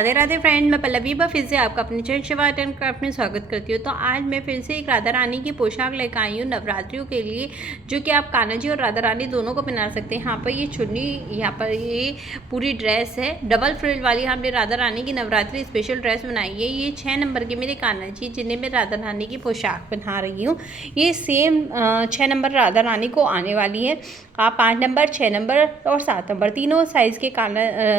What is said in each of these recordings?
Radhe Radhe friend, मैं पल्लवी फिर से आपका अपने channel Shiva art and craft में स्वागत करती हूँ। तो आज मैं फिर से एक राधा रानी की पोशाक लेकर आई हूँ नवरात्रियों के लिए, जो कि आप कान्हा जी और राधा रानी दोनों को पहना सकते हैं। यहाँ पर ये चुन्नी, यहाँ पर ये पूरी ड्रेस है डबल फ्रिल वाली। हमने राधा रानी की नवरात्रि स्पेशल ड्रेस बनाई है। ये 6 नंबर के मेरे कान्हा जी, जिन्हें मैं राधा रानी की पोशाक पहना रही हूँ। ये सेम 6 नंबर राधा रानी को आने वाली है। आप 5 नंबर, 6 नंबर और 7 नंबर तीनों साइज़ के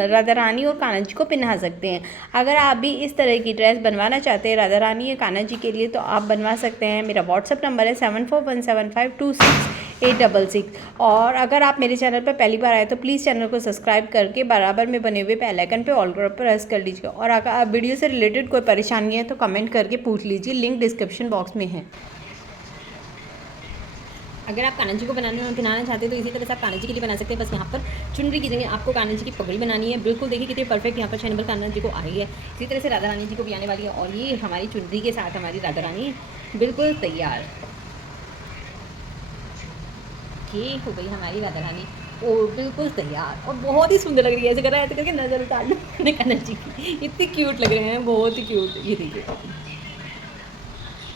राधा रानी और कान्हा जी को पहना सकते हैं। अगर आप भी इस तरह की ड्रेस बनवाना चाहते हैं राधा रानी या कान्हा जी के लिए, तो आप बनवा सकते हैं। मेरा व्हाट्सअप नंबर है 7417526866। और अगर आप मेरे चैनल पर पहली बार आए तो प्लीज़ चैनल को सब्सक्राइब करके बराबर में बने हुए बेल आइकन पे ऑल प्रेस कर लीजिए। और अगर आप वीडियो से रिलेटेड कोई परेशानी है तो कमेंट करके पूछ लीजिए, लिंक डिस्क्रिप्शन बॉक्स में है। अगर आप कान्हा जी को बनाना चाहते हैं तो इसी तरह से आप कान्हा जी के लिए बना सकते हैं। बस यहाँ पर चुनरी की जगह आपको कान्हा जी की पगड़ी बनानी है। बिल्कुल देखिए कितनी परफेक्ट यहाँ पर 6 नंबर कान्हा जी को आ रही है। इसी तरह से राधा रानी जी को भी आने वाली है। और ये हमारी चुनरी के साथ हमारी राधा रानी बिल्कुल तैयार। ये हो गई हमारी राधा रानी और बिल्कुल तैयार, और बहुत ही सुंदर लग रही है। ऐसे कर रहा है, ऐसे करके नजर उतार लो अपने कान्हा जी की, इतनी क्यूट लग रहे हैं, बहुत ही क्यूट। ये देखिए,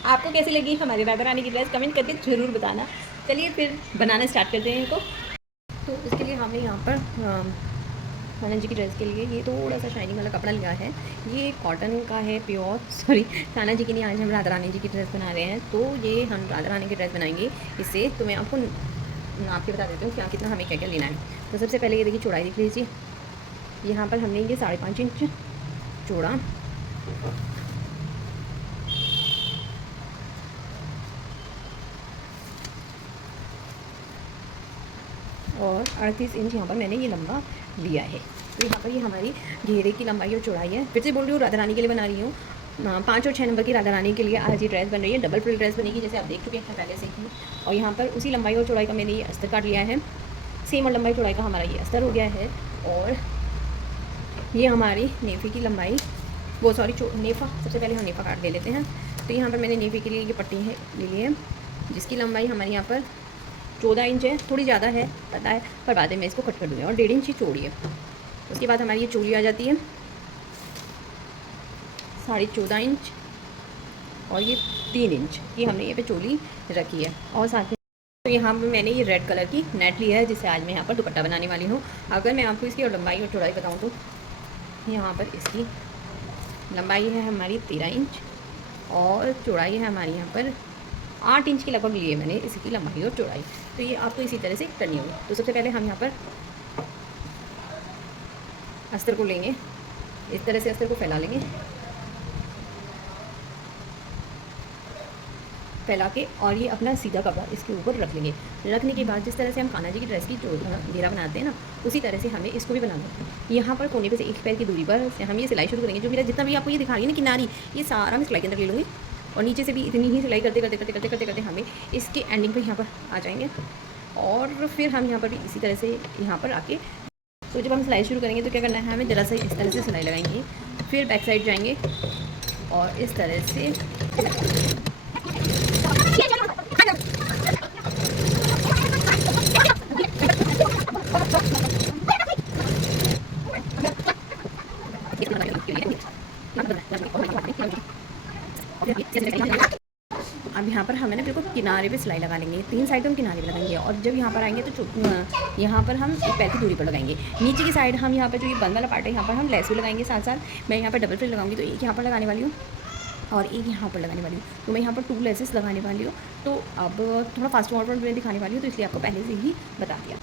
आपको कैसी लगी हमारी राधा रानी की ड्रेस कमेंट करके ज़रूर बताना। चलिए फिर बनाना स्टार्ट करते हैं इनको। तो इसके लिए हमने यहाँ पर कान्हा जी की ड्रेस के लिए ये थोड़ा सा शाइनिंग वाला कपड़ा लिया है। ये कॉटन का है प्योर। सॉरी, कान्हा जी की नहीं, आज हम राधा रानी जी की ड्रेस बना रहे हैं। तो ये हम राधा रानी की ड्रेस बनाएंगे इससे। तो मैं आपको नाप के बता देती हूँ क्या कितना हमें क्या क्या लेना है। तो सबसे पहले ये देखिए चौड़ाई देख लीजिए। यहाँ पर हमने ये 5.5 इंच चौड़ा और 38 इंच यहाँ पर मैंने ये लंबा लिया है। तो यहाँ पर ये हमारी घेरे की लंबाई और चौड़ाई है। फिर से बोल रही हूँ, राधा रानी के लिए बना रही हूँ। 5 और 6 नंबर की राधा रानी के लिए आज ये ड्रेस बन रही है। डबल फ्रिल ड्रेस बनेगी, जैसे आप देख चुके हैं पहले से ही। और यहाँ पर उसी लंबाई और चौड़ाई का मैंने ये अस्तर काट लिया है। सेम और लंबाई चौड़ाई का हमारा ये अस्तर हो गया है। और ये हमारी नेफे की लंबाई, वो सॉरी नेफा, सबसे पहले हम नेफा काट ले लेते हैं। तो यहाँ पर मैंने नेफे के लिए ये पट्टी है ले ली है, जिसकी लंबाई हमारे यहाँ पर 14 इंच है। थोड़ी ज़्यादा है पता है, पर बाद में मैं इसको कट कर दूँगी। और 1.5 इंच ही चौड़ी है। उसके बाद हमारी ये चोली आ जाती है 14.5 इंच, और ये 3 इंच की हमने ये पे चोली रखी है। और साथ में तो यहाँ पर मैंने ये रेड कलर की नेट ली है, जिससे आज मैं यहाँ पर दुपट्टा बनाने वाली हूँ। अगर मैं आपको इसकी लंबाई और चौड़ाई बताऊँ तो यहाँ पर इसकी लंबाई है हमारी 13 इंच और चौड़ाई है हमारी यहाँ पर 8 इंच की लगभग लिए मैंने इसकी लंबाई और चौड़ाई। तो ये आपको इसी तरह से करनी होगी। तो सबसे पहले हम यहाँ पर अस्तर को लेंगे, इस तरह से अस्तर को फैला लेंगे, फैला के और ये अपना सीधा कपड़ा इसके ऊपर रख लेंगे। रखने के बाद जिस तरह से हम कान्हा जी की ड्रेस की घेरा बनाते हैं ना, उसी तरह से हमें इसको भी बनाना है। यहाँ पर कोने पे से 1 पैर की दूरी पर हम ये सिलाई शुरू करेंगे। जो मेरा जितना भी आपको ये दिखा रही है ना किनारी, ये सारा मैं सिलाई के अंदर ले लूँगी। और नीचे से भी इतनी ही सिलाई करते करते करते करते करते करते हमें इसके एंडिंग पे यहाँ पर आ जाएंगे। और फिर हम यहाँ पर भी इसी तरह से यहाँ पर आके, तो जब हम सिलाई शुरू करेंगे तो क्या करना है, हमें ज़रा सा इस तरह से सिलाई लगाएंगे। फिर बैक साइड जाएंगे और इस तरह से अब यहाँ पर हमें ना बिल्कुल किनारे पे सिलाई लगा लेंगे। 3 साइड हम किनारे पे लगाएंगे। और जब यहाँ पर आएंगे तो यहाँ पर हम 1 पैर की दूरी पर लगाएंगे। नीचे की साइड हम यहाँ पर जो ये बंद वाला पार्ट है, यहाँ पर हम लेस भी लगाएंगे। साथ साथ मैं यहाँ पर डबल फ्रिल लगाऊंगी। तो एक यहाँ पर लगाने वाली हूँ और एक यहाँ पर लगाने वाली हूँ। तो मैं यहाँ पर 2 लेसेस लगाने वाली हूँ। तो अब थोड़ा फास्ट फॉरवर्ड में दिखाने वाली हूँ, तो इसलिए आपको पहले से ही बता दिया।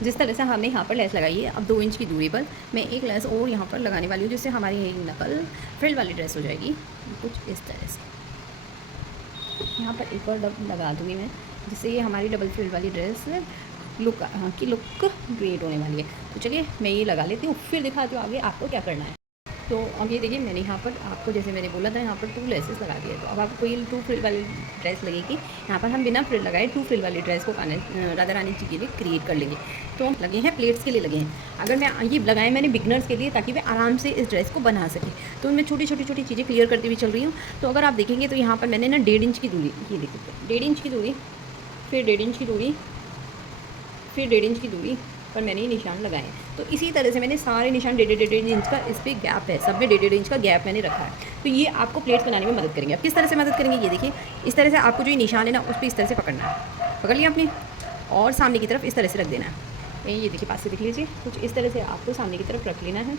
जिस तरह से हमने यहाँ पर लेस लगाई है, अब 2 इंच की दूरी पर मैं एक लेस और यहाँ पर लगाने वाली हूँ, जिससे हमारी ये नकल फ्रिल वाली ड्रेस हो जाएगी कुछ इस तरह से। यहाँ पर एक और लगा दूँगी मैं, जिससे ये हमारी डबल फ्रिल वाली ड्रेस लुक ग्रेट होने वाली है। तो चलिए मैं ये लगा लेती हूँ, फिर दिखाती हूँ आगे आपको क्या करना है। तो अब ये देखिए मैंने यहाँ पर आपको जैसे मैंने बोला था यहाँ पर 2 लेसेस लगा दिए। तो अब आपको ये 2 फ्रिल वाली ड्रेस लगेगी। यहाँ पर हम बिना फ्रिल लगाए 2 फ्रिल वाली ड्रेस को राधा रानी जी के लिए क्रिएट कर लेंगे। तो लगे हैं प्लेट्स के लिए लगे हैं। अगर मैं ये लगाए मैंने बिगनर्स के लिए ताकि वे आराम से इस ड्रेस को बना सकें। तो उनमें छोटी छोटी चीज़ें क्लियर करती हुई चल रही हूँ। तो अगर आप देखेंगे तो यहाँ पर मैंने ना 1.5 इंच की दूरी, ये देखिए 1.5 इंच की दूरी, फिर 1.5 इंच की दूरी, फिर 1.5 इंच की दूरी पर मैंने ये निशान लगाए हैं। तो इसी तरह से मैंने सारे निशान 1.5 इंच का इस पर गैप है, सब में 1.5 इंच का गैप मैंने रखा है। तो ये आपको प्लेट्स बनाने में मदद करेंगे। अब किस तरह से मदद करेंगे ये देखिए, इस तरह से आपको जो ये निशान है ना उस पर इस तरह से पकड़ना है, पकड़ लिया आपने, और सामने की तरफ इस तरह से रख देना है। ये देखिए पास से देख लीजिए, कुछ इस तरह से आपको सामने की तरफ रख लेना है।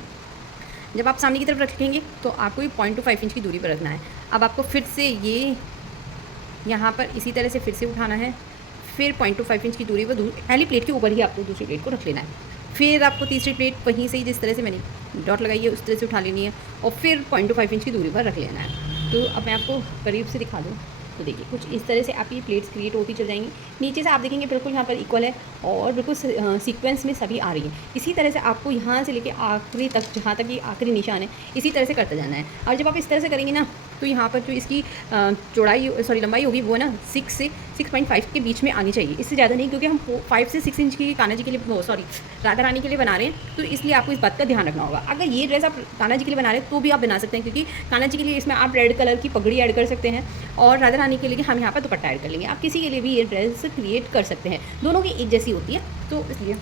जब आप सामने की तरफ रखेंगे तो आपको ये 0.25 इंच की दूरी पर रखना है। अब आपको फिर से ये यहाँ पर इसी तरह से फिर से उठाना है, फिर 0.25 इंच की दूरी पर पहली प्लेट के ऊपर ही आपको दूसरी प्लेट को रख लेना है। फिर आपको तीसरी प्लेट वहीं से ही जिस तरह से मैंने डॉट लगाई है उस तरह से उठा लेनी है और फिर 0.25 इंच की दूरी पर रख लेना है। तो अब मैं आपको करीब से दिखा दूँ तो देखिए कुछ इस तरह से आपकी प्लेट्स क्रिएट होती चल जाएंगी। नीचे से आप देखेंगे बिल्कुल यहाँ पर इक्वल है और बिल्कुल सीक्वेंस में सभी आ रही है। इसी तरह से आपको यहाँ से लेके आखिरी तक, जहाँ तक ये आखिरी निशान है, इसी तरह से करते जाना है। और जब आप इस तरह से करेंगे ना तो यहाँ पर जो इसकी लंबाई होगी वो ना 6 से 6.5 के बीच में आनी चाहिए, इससे ज़्यादा नहीं, क्योंकि हम 5 से 6 इंच की कान्हा जी के लिए राधा रानी के लिए बना रहे हैं। तो इसलिए आपको इस बात का ध्यान रखना होगा। अगर ये ड्रेस आप कान्हा जी के लिए बना रहे हैं तो भी आप बना सकते हैं, क्योंकि कान्हा जी के लिए इसमें आप रेड कलर की पगड़ी ऐड कर सकते हैं और राधा रानी के लिए हम यहाँ पर दुपट्टा ऐड कर लेंगे। आप किसी के लिए भी ये ड्रेस क्रिएट कर सकते हैं, दोनों की एक जैसी होती है। तो इसलिए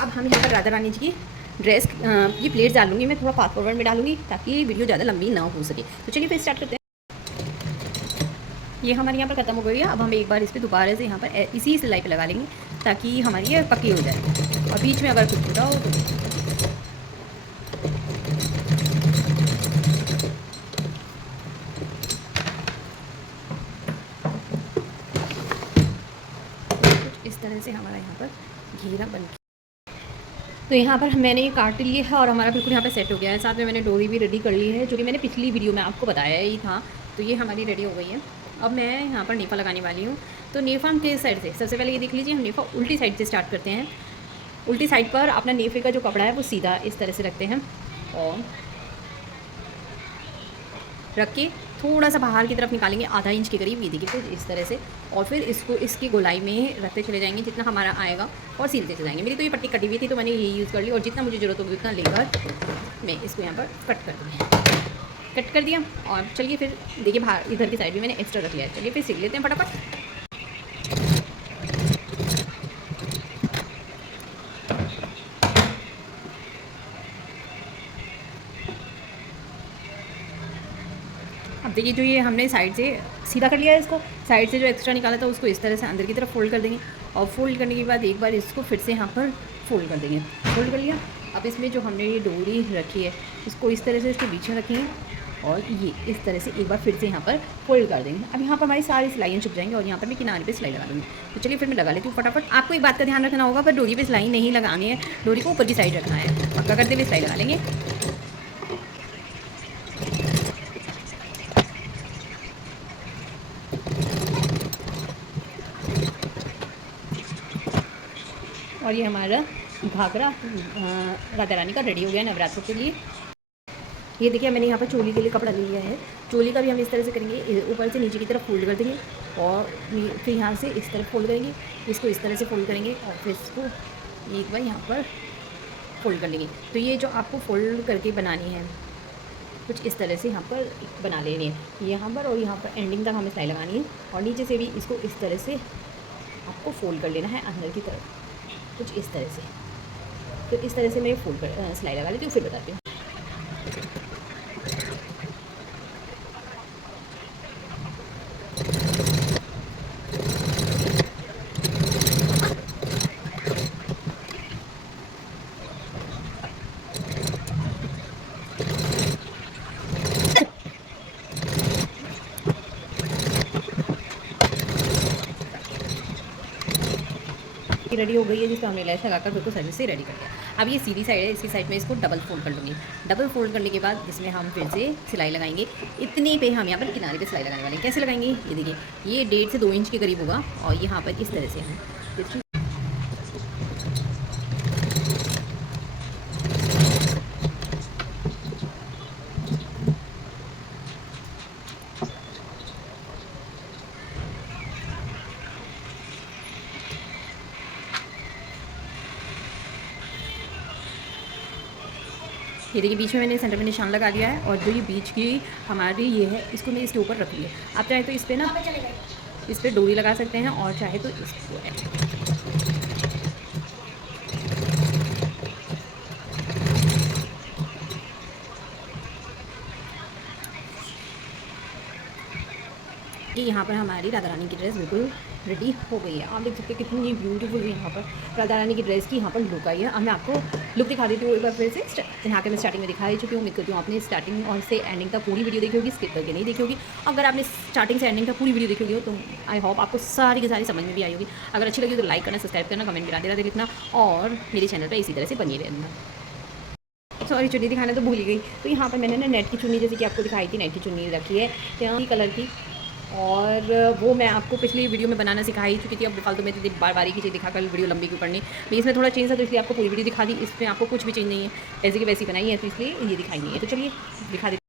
अब हम यहाँ पर राधा रानी जी की ड्रेस ये प्लेट्स डालूंगी, मैं थोड़ा फास्ट फॉरवर्ड में डालूंगी ताकि वीडियो ज़्यादा लंबी ना हो सके। तो चलिए फिर स्टार्ट करते हैं। ये हमारे यहाँ पर ख़त्म हो गई है। अब हम एक बार इस पर दोबारा से यहाँ पर इसी सिलाई पे लगा लेंगे ताकि हमारी ये पक्की हो जाए। और बीच में अगर कुछ छूटा हो तो कुछ इस तरह से हमारा यहाँ पर घेरा बन गया। तो यहाँ पर मैंने ये काट लिया है और हमारा बिल्कुल यहाँ पर सेट हो गया है। साथ में मैंने डोरी भी रेडी कर ली है, जो कि मैंने पिछली वीडियो में आपको बताया ही था। तो ये हमारी रेडी हो गई है। अब मैं यहाँ पर नेफा लगाने वाली हूँ। तो नेफा हम किस साइड से, सबसे पहले ये देख लीजिए, हम नेफा उल्टी साइड से स्टार्ट करते हैं। उल्टी साइड पर अपना नेफे का जो कपड़ा है वो सीधा इस तरह से रखते हैं और रख के थोड़ा सा बाहर की तरफ निकालेंगे, आधा इंच के करीब, ये देखिए कुछ इस तरह से। और फिर इसको इसकी गोलाई में रखते चले जाएंगे जितना हमारा आएगा और सिलते चले जाएंगे। मेरी तो ये पट्टी कटी हुई थी तो मैंने ये यूज़ कर ली और जितना मुझे ज़रूरत होगी उतना लेकर मैं इसको यहाँ पर कट कर दूँगी। कट कर दिया और चलिए फिर देखिए बाहर इधर की साइड भी मैंने एक्स्ट्रा रख लिया है। चलिए फिर सिल लेते हैं फटाफट। अब देखिए जो ये हमने साइड से सीधा कर लिया है, इसको साइड से जो एक्स्ट्रा निकाला था उसको इस तरह से अंदर की तरफ फोल्ड कर देंगे और फोल्ड करने के बाद एक बार इसको फिर से यहाँ पर फोल्ड कर देंगे। फोल्ड कर लिया। अब इसमें जो हमने ये डोरी रखी है इसको इस तरह से इसके बीच में रखेंगे और ये इस तरह से एक बार फिर से यहाँ पर फोल्ड कर देंगे। अब यहाँ पर हमारी सारी सिलाइयाँ छुप जाएंगी और यहाँ पर मैं किनारे पे सिलाई लगा दूँगी। तो चलिए फिर मैं लगा लेती हूँ फटाफट। आपको एक बात का ध्यान रखना होगा, पर डोरी पे सिलाई नहीं लगानी है, डोरी को ऊपर की साइड रखना है। पक्का करते हुए सिलाई लगा लेंगे। और ये हमारा घाघरा राधा रानी का रेडी हो गया नवरात्रों के लिए। ये देखिए मैंने यहाँ पर चोली के लिए कपड़ा ले लिया है। चोली का भी हम इस तरह से करेंगे, ऊपर से नीचे की तरफ फोल्ड कर देंगे और फिर यहाँ से इस तरफ फोल्ड करेंगे, इसको इस तरह से फोल्ड करेंगे और फिर इसको एक बार यहाँ पर फोल्ड कर लेंगे। तो ये जो आपको फोल्ड करके बनानी है कुछ इस तरह से यहाँ पर बना लेनी है, यहाँ पर और यहाँ पर एंडिंग तक हमें सिलाई लगानी है और नीचे से भी इसको इस तरह से आपको फोल्ड कर लेना है अंदर की तरफ कुछ इस तरह से। तो इस तरह से मैं फोल्ड कर सिलाई लगा लेती हूँ, फिर बताती हूँ। रेडी हो गई है, जिसको हमने लेस लगाकर बिल्कुल सर्विस से रेडी कर दिया। अब ये सीधी साइड है, इसी साइड में इसको डबल फोल्ड कर लूँगी। डबल फोल्ड करने के बाद इसमें हम फिर से सिलाई लगाएंगे। इतनी पे हम यहाँ पर किनारे पे सिलाई लगाने वाले हैं। कैसे लगाएंगे ये देखिए, ये 1.5 से 2 इंच के करीब होगा और यहाँ पर इस तरह से हम ये देखिए बीच में मैंने सेंटर में निशान लगा दिया है और जो ये बीच की हमारी ये है इसको मैं इसके ऊपर रख लिया। आप चाहे तो इस पर ना इस पर डोरी लगा सकते हैं और चाहे तो इसको कि यहाँ पर हमारी राधा रानी की ड्रेस बिल्कुल रेडी हो गई है। आप देख सकते हैं कितनी ब्यूटीफुल है यहाँ पर राधा रानी की ड्रेस की यहाँ पर लुक आई है। अब मैं आपको लुक दिखा देती हूँ एक बार फिर से। यहाँ के मैं स्टार्टिंग में दिखा ही चुकी हूँ। उम्मीद करती हूँ आपने स्टार्टिंग और से एंडिंग तक पूरी वीडियो देखी होगी, स्किप करके नहीं देखी होगी। अगर आपने स्टार्टिंग से एंडिंग तक पूरी वीडियो देखी होगी तो आई होप आपको सारी की सारी समझ में भी आई होगी। अगर अच्छी लगी तो लाइक करना, सब्सक्राइब करना, कमेंट में राधे लिखना और मेरे चैनल पर इसी तरह से बनी रहना। सॉरी चुन्नी दिखाना तो भूल गई। तो यहाँ पर मैंने ना नेट की चुन्नी जैसे कि आपको दिखाई थी, नेट की चुन्नी रखी है यहाँ कलर की और वो मैं आपको पिछली वीडियो में बनाना सिखाई चुकी थी। अब फालतू में तो बार बारी की चीज़ दिखा कर वीडियो लंबी क्यों करनी। मैं इसमें थोड़ा चेंज था तो इसलिए आपको पूरी वीडियो दिखा दी। इसमें आपको कुछ भी चेंज नहीं है, जैसे कि वैसी बनाई है तो इसलिए ये दिखाई नहीं है। तो चलिए दिखा दी।